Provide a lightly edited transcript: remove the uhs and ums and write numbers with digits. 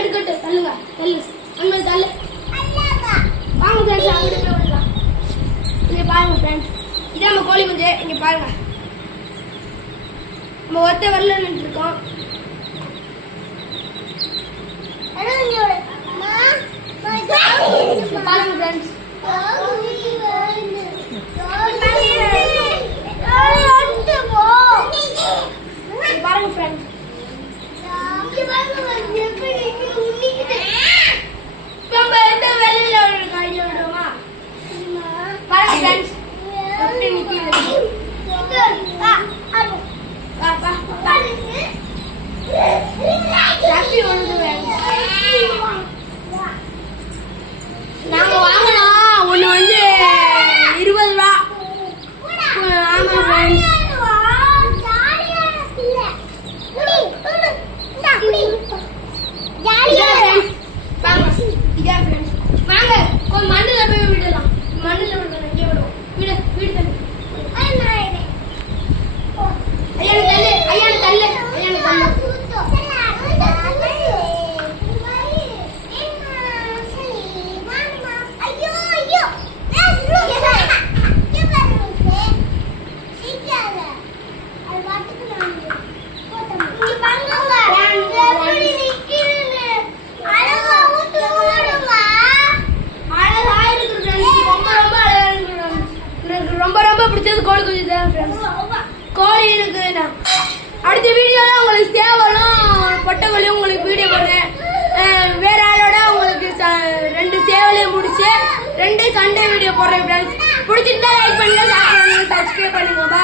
எடுக்கட்டு தள்ளுங்க தள்ளு அங்க தள்ளு வாங்க ஃப்ரெண்ட்ஸ் அங்கிட்டு போய் விடலாம். இங்க பாருங்க ஃப்ரெண்ட்ஸ் இதான் நம்ம கோழி குஞ்சு. இங்க பாருங்க நம்ம ஒத்த வரல நின்று இருக்கோம். பாருங்க ஃப்ரெண்ட்ஸ் பாருங்க ஃப்ரெண்ட்ஸ் நம்ம எந்த வெளியில கையில விடுவோமா பாருங்க ஃப்ரெண்ட்ஸ் எப்படி நிக்குது நாங்க வாங்கலாம் ஒண்ணு வந்து 20 ரூபா. ஆமா ஃப்ரெண்ட்ஸ் வாங்க மண்ணுல போய் விடலாம். மண்ணுல விடலாம் இங்கே விடுவோம். வீடு வீடு தள்ளு ஐயா தள்ளு ஐயா தள்ளு ஐயா தள்ளு. ரொம்ப ரொம்ப பிடிச்சது கோழி குஞ்சு தான் ஃப்ரெண்ட்ஸ். கோழி இருக்கு. அடுத்த வீடியோல உங்களுக்கு சேவலும் பொட்டக்கோழியும் உங்களுக்கு வீடியோ போடுறேன். வேற ஆளோட உங்களுக்கு 2 சேவலையும் முடிச்சு 2 சண்டே வீடியோ போடுறேன் ஃப்ரெண்ட்ஸ். பிடிச்சிருந்தா லைக் பண்ணுங்க, சப்ஸ்கிரைப் பண்ணுங்க.